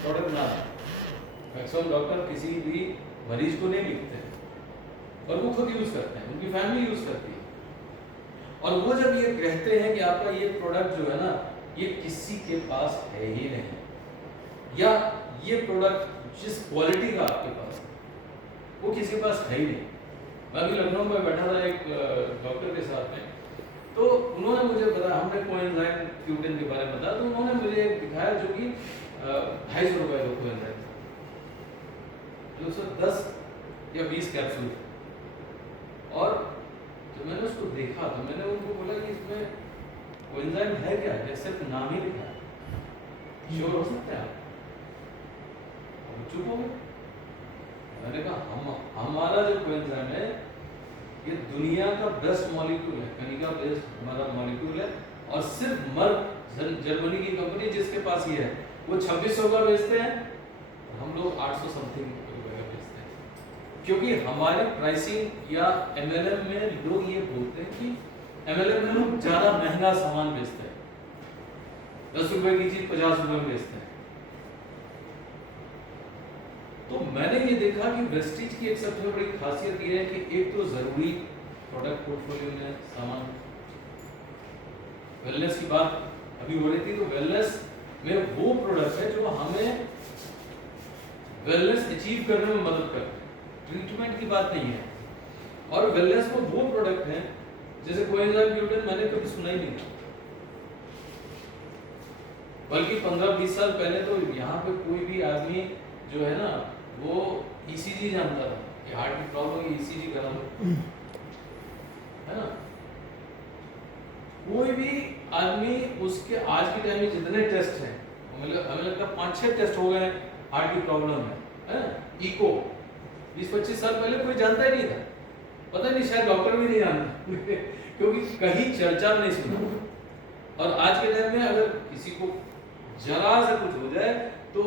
Product ना है। Maximum doctor किसी भी मरीज को नहीं लिखते हैं और वो खुद यूज करते हैं, उनकी फैमिली यूज करती है। और वो जब ये कहते हैं कि आपका ये प्रोडक्ट जो है ना ये किसी के पास है ही नहीं, या ये प्रोडक्ट जिस क्वालिटी का आपके पास है वो किसी के पास है ही नहीं। मैं अभी लखनऊ में बैठा था एक डॉक्टर के साथ में, तो उन्होंने मुझे बताया, हमने कोएंजाइम क्यूटिन के बारे में बताया, तो उन्होंने मुझे एक दिखाया जो कि 250 रुपए का कोएंजाइम था, जो सर 10 या 20 कैप्सूल। और जब मैंने उसको देखा तो मैंने उनको बोला कि इसमें कोएंजाइम है क्या, या सिर्फ नाम ही लिखा है, श्योर हो सकता है आप? चुप हो गए। मैंने कहा हमारा जो कोएंजाइम है ये दुनिया का बेस्ट मॉलिक्यूल है, कनिका बेस्ट हमारा मॉलिक्यूल है, और सिर्फ मर्क जर्मनी की कंपनी जिसके पास ये है वो 2600 का बेचते हैं, हम लोग 800 समथिंग रुपए का बेचते हैं। क्योंकि हमारी प्राइसिंग या एमएलएम में लोग ये बोलते हैं कि एमएलएम में लोग ज्यादा महंगा सामान बेचते हैं, 10 रुपए की चीज 50 रुपए में बेचते हैं। तो मैंने ये देखा कि वेस्टीज की एक सबसे बड़ी खासियत ये है कि एक तो जरूरी प्रोडक्ट पोर्टफोलियो में सामान, वेलनेस की बात अभी हो रही थी, तो वेलनेस में वो प्रोडक्ट है जो हमें वेलनेस अचीव करने में मदद करते हैं, ट्रीटमेंट की बात नहीं है। और वेलनेस में वो प्रोडक्ट है जैसे कोएंजाइम क्यूटिन मैंने कभी सुना ही नहीं था, बल्कि 15-20 साल पहले तो यहाँ पे कोई भी आदमी जो है ना वो ईसीजी जानता था कि हार्ट की प्रॉब्लम है, ईसीजी करा लो, है ना। कोई भी आदमी उसके आज के टाइम में जितने टेस्ट हैं, हमें लगता है 5-6 टेस्ट हो गए हार्ट की प्रॉब्लम है ना। इको 20-25 साल पहले कोई जानता ही नहीं था, पता नहीं शायद डॉक्टर भी नहीं जानता क्योंकि कहीं चर्चा नहीं सुना। और आज के टाइम में अगर किसी को जरा से कुछ हो जाए तो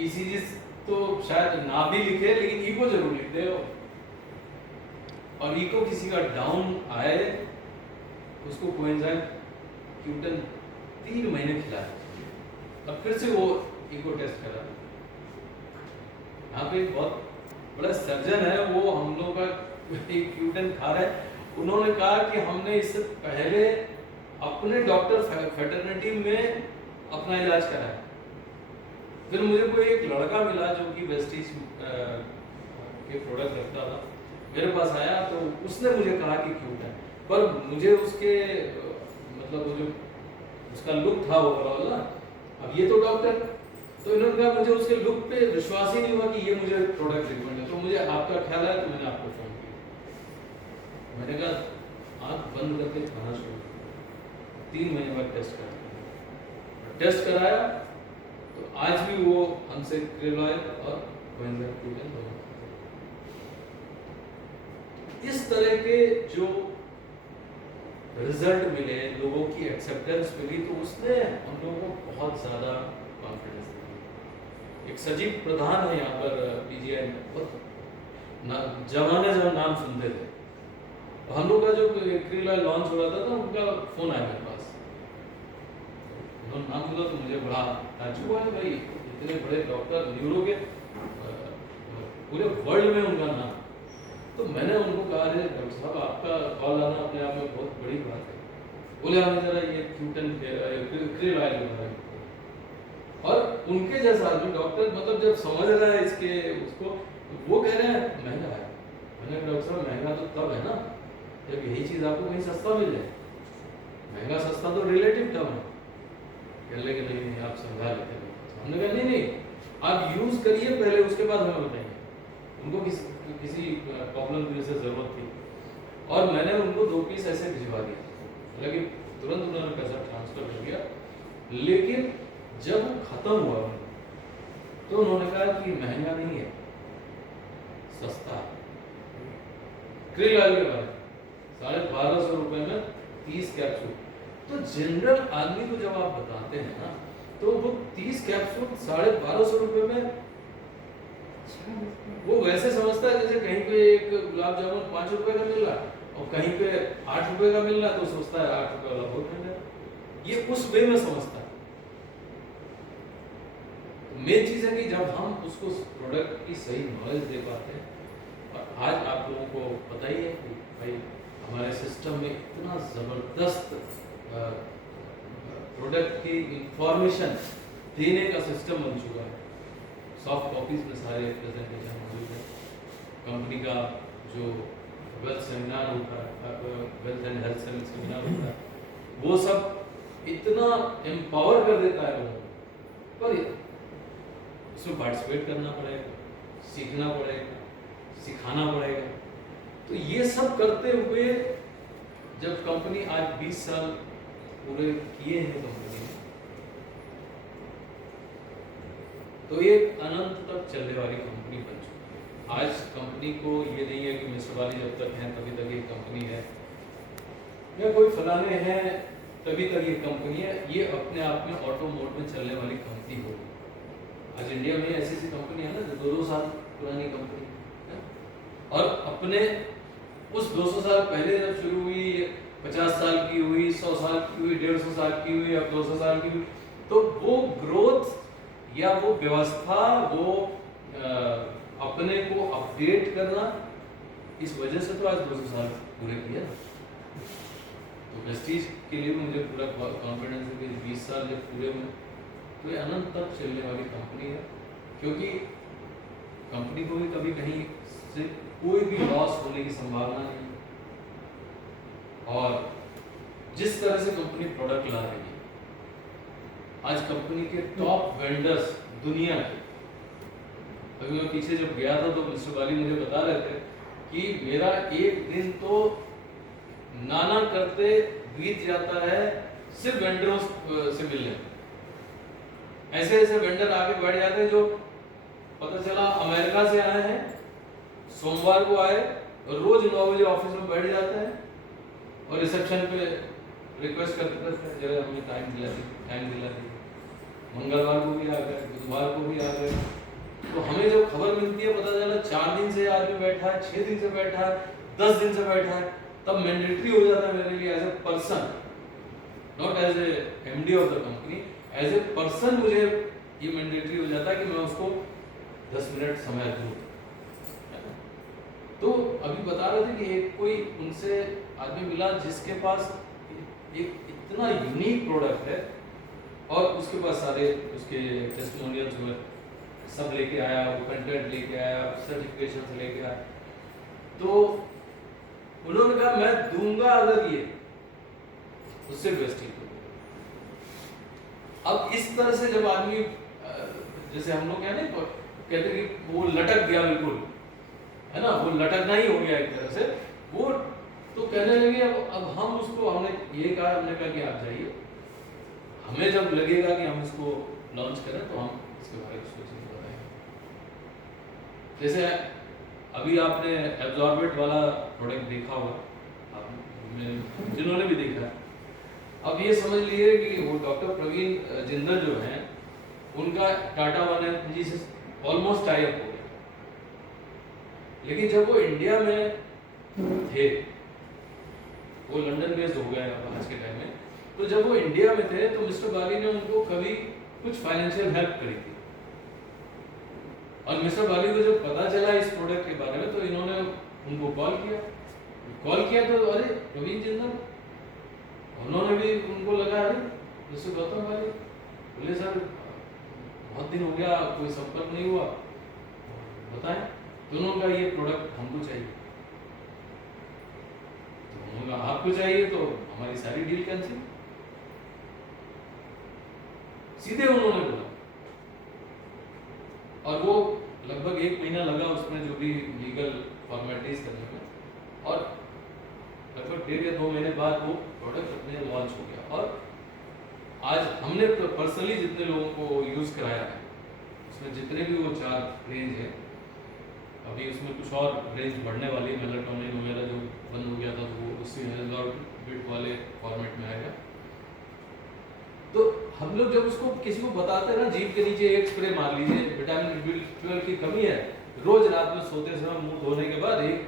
ईसीजी तो शायद ना भी लिखे लेकिन इको जरूर लिख दे, और इको किसी का डाउन आए उसको कोएंजाइम क्यूटिन 3 महीने खिलाया और फिर से वो इको टेस्ट करा। यहाँ पे एक बहुत बड़ा सर्जन है, वो हम लोग का एक क्यूटिन खा रहा है, उन्होंने कहा कि हमने इससे पहले अपने डॉक्टर फेटर्निटी में अपना इलाज कराया। फिर मुझे कोई एक लड़का मिला जो कि वेस्टीज के प्रोडक्ट रखता था, मेरे पास आया तो उसने मुझे कहा कि क्यूटिन, पर मुझे उसके मतलब वो जो उसका लुक था ओवरऑल ना, अब ये तो डॉक्टर, तो इन्होंने कहा मुझे उसके लुक पे विश्वास ही नहीं हुआ कि ये मुझे प्रोडक्ट रिकमेंड है, तो मुझे आपका ख्याल आया तो मैंने आपको फोन किया। मैंने कहा आँख बंद करके खाना शुरू किया, 3 महीने बाद टेस्ट कराया तो आज भी वो हमसे क्रिल ऑयल और कोएंजाइम क्यूटिन दोनों। इस तरह के जो रिजल्ट मिले, लोगों की एक्सेप्टेंस मिली, तो उसने हम लोगों को बहुत ज्यादा कॉन्फिडेंस दिया। एक सजीव प्रधान है यहाँ पर पीजीआई में, बहुत जमाने से हम नाम सुनते थे, हम लोग का जो क्रिल ऑयल लॉन्च हो रहा था तो उनका फोन आया मेरे पास, उन्होंने नाम बोला तो मुझे बड़ा ताज्जुब हुआ, भाई इतने बड़े डॉक्टर न्यूरो के पूरे वर्ल्ड में उनका नाम। तो मैंने उनको कहा अरे डॉक्टर साहब आपका कॉल आना अपने आप में बहुत बड़ी बात है, बोले हमें जरा ये क्यूटिन क्रिल ऑयल के बारे में। और उनके जैसा आदमी डॉक्टर मतलब जब समझ रहा है इसके उसको, वो कह रहे हैं महंगा है। मैंने कहा डॉक्टर साहब महंगा तो तब है ना जब यही चीज़ आपको कहीं सस्ता मिल जाए, महंगा सस्ता तो रिलेटिव टर्म है। कह लगे नहीं आप समझा लेते हैं। हमने कहा नहीं आप यूज करिए पहले, उसके बाद हमें बताइए। उनको किसी प्रॉब्लम की वजह से जरूरत थी और मैंने उनको 2 पीस ऐसे भिजवा दिया, हालांकि तुरंत उन्होंने पैसा ट्रांसफर कर दिया। लेकिन जब वो खत्म हुआ तो उन्होंने कहा कि महंगा नहीं है, सस्ता है। क्रिल ऑयल के बारे 1250 रुपए में 30 कैप्सूल। तो जनरल आदमी को जब आप बताते हैं ना तो वो 30 कैप्सूल 1250 रुपए में वो वैसे समझता है जैसे कहीं पे एक गुलाब जामुन 5 रुपए का मिल रहा है और कहीं पे 8 रुपए का मिल रहा है, तो सोचता है 8 रुपए वाला बहुत महंगा है, ये उस वे में समझता है। मेन चीज़ है कि जब हम उसको प्रोडक्ट की सही नॉलेज दे पाते हैं, और आज आप लोगों को पता ही है कि भाई हमारे सिस्टम में इतना ज़बरदस्त प्रोडक्ट की इंफॉर्मेशन देने का सिस्टम बन चुका है। सॉफ्ट कॉपीज में सारे प्रेजेंटेशन मौजूद है। कंपनी का जो वेल्थ सेमिनार होता है, वेल्थ एंड हेल्थ सेमिनार होता है, वो सब इतना एम्पावर कर देता है लोगों को, पर उसमें पार्टिसिपेट करना पड़ेगा, सीखना पड़ेगा, सिखाना पड़ेगा। तो ये सब करते हुए जब कंपनी आज 20 साल पूरे किए हैं कंपनी ने, तो ये अनंत तक चलने वाली कंपनी बन चुकी है। आज कंपनी को ये नहीं है कि मिस्टर वाली जब तक हैं तभी तक ये कंपनी है, या कोई फलाने हैं तभी तक ये कंपनी है। ये अपने आप में ऑटो मोड में चलने वाली कंपनी होगी। आज इंडिया में ऐसी ऐसी कंपनी है ना जो 200 साल पुरानी कंपनी है, और अपने उस 200 साल पहले जब शुरू हुई, 50 साल की हुई, 100 साल की हुई, 150 साल की हुई, अब 200 साल की हुई, तो वो ग्रोथ या वो व्यवस्था, वो अपने को अपडेट करना, इस वजह से तो आज 200 साल पूरे किया ना। तो प्रेस्टीज के लिए मुझे पूरा कॉन्फिडेंस है कि 20 साल जब पूरे में, तो ये अनंत तक चलने वाली कंपनी है। क्योंकि कंपनी को भी कभी कहीं से कोई भी लॉस होने की संभावना नहीं, और जिस तरह से कंपनी प्रोडक्ट ला रही है, आज कंपनी के टॉप वेंडर्स दुनिया के, अभी मैं पीछे जब गया था तो मिस्टर बाली मुझे बता रहे थे कि मेरा एक दिन तो नाना करते बीत जाता है सिर्फ वेंडरों से मिलने। ऐसे ऐसे वेंडर आगे बढ़ जाते हैं जो पता चला अमेरिका से आए हैं, सोमवार को आए और रोज 9 बजे ऑफिस में बैठ जाते हैं और रिसेप्शन पे रिक्वेस्ट करते थे जरा हमें टाइम दिला दी। मंगलवार को भी आ गए, बुधवार को भी आ गए। तो हमें जब खबर मिलती है, पता चला 4 दिन से आदमी बैठा है, 6 दिन से बैठा है, 10 दिन से बैठा है, तब मैंडेटरी हो जाता है मेरे लिए as a person, not as a MD of the company, as a person मुझे ये मैंडेटरी हो जाता है कि मैं उसको 10 मिनट समय दूं। तो अभी बता रहे थे कि एक कोई उनसे आदमी मिला जिसके पास एक इतना यूनिक प्रोडक्ट है, और उसके पास सारे उसके टेस्टिमोनियल्स हुए, सब लेके आया, वो कंटेंट लेके आया, सर्टिफिकेशन लेके आया। तो उन्होंने कहा मैं दूंगा अगर ये उससे बेस्ट ही। अब इस तरह से जब आदमी, जैसे हम लोग कहते कि वो लटक गया बिल्कुल, है ना, वो लटकना ही हो गया एक तरह से, वो तो कहने लगे अब हम उसको, हमने ये कहा, हमने कहा कि आप जाइए, हमें जब लगेगा कि हम इसको लॉन्च करें तो हम इसके बारे में सोचेंगे, बताएंगे। जैसे अभी आपने एब्जॉर्बेट वाला प्रोडक्ट देखा होगा, जिन्होंने भी देखा है, अब ये समझ लिए कि वो डॉक्टर प्रवीण जिंदल जो हैं, उनका टाटा वन एनर्जी से ऑलमोस्ट टाई अप हो गया। लेकिन जब वो इंडिया में थे, वो लंदन बेस्ड हो गए आज के टाइम में, तो जब वो इंडिया में थे तो मिस्टर बाली ने उनको कभी कुछ फाइनेंशियल हेल्प करी थी, और मिस्टर बाली को जब पता चला इस प्रोडक्ट के बारे में तो इन्होंने उनको कॉल किया तो अरे प्रवीण जिंदल, उन्होंने भी उनको लगा अरे मिस्टर गौतम बाली, बोले सर बहुत दिन हो गया कोई संपर्क नहीं हुआ, बताएं। तो उन्होंने कहा ये प्रोडक्ट हमको चाहिए। तो उन्होंने कहा आपको चाहिए तो हमारी सारी डील कैंसिल, सीधे उन्होंने बोला। और वो लगभग 1 महीना लगा उसमें जो भी लीगल फॉर्मेलिटीज करने में, और लगभग 1.5 या 2 महीने बाद वो प्रोडक्ट अपने लॉन्च हो गया। और आज हमने पर्सनली जितने लोगों को यूज कराया है, उसमें जितने भी वो 4 रेंज है, अभी उसमें कुछ और रेंज बढ़ने वाली है, मेलाटोनिन वगैरह जो बंद हो गया था तो वो उसी बिट वाले फॉर्मेट में आएगा। तो हम लोग जब उसको किसी को बताते हैं ना, जीभ के नीचे एक स्प्रे मार लीजिए, विटामिन B12 की कमी है, रोज रात में सोते समय मुंह धोने के बाद एक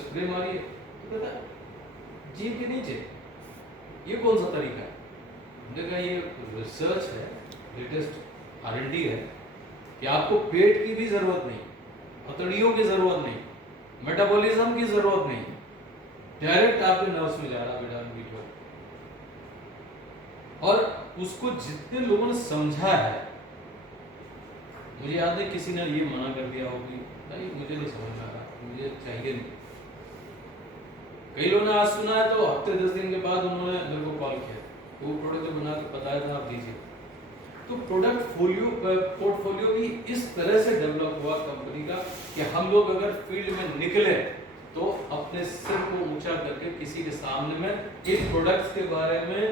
स्प्रे मारिए, तो कहता है जीभ के नीचे, ये कौन सा तरीका है? हमने कहा ये रिसर्च है, लेटेस्ट R&D है, कि आपको पेट की भी जरूरत नहीं, हथेलियों की जरूरत नहीं, मेटाबॉलिज्म की जरूरत नहीं, डायरेक्ट आपके नर्व्स में जा रहा विटामिन बी12। और उसको जितने लोगों ने समझा है, मुझे याद नहीं किसी ने ये मना कर दिया हो कि नहीं मुझे नहीं समझ में आ रहा, मुझे चाहिए नहीं। कई लोगों ने आज सुना है तो हफ्ते 10 दिन के बाद उन्होंने मेरे को कॉल किया, वो प्रोडक्ट बना के बताया था, आप दीजिए। तो प्रोडक्ट पोर्टफोलियो भी इस तरह से डेवलप हुआ कंपनी का कि हम लोग अगर फील्ड में निकले तो अपने सिर को ऊंचा करके किसी के सामने में इन प्रोडक्ट्स के बारे में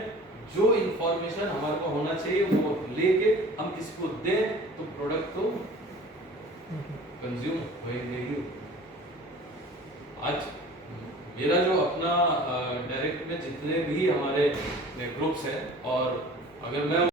जो इंफॉर्मेशन हमारे को होना चाहिए वो लेके हम किसी को दें तो प्रोडक्ट तो कंज्यूम होएंगे ही। आज मेरा जो अपना डायरेक्ट में जितने भी हमारे ग्रुप्स हैं, और अगर मैं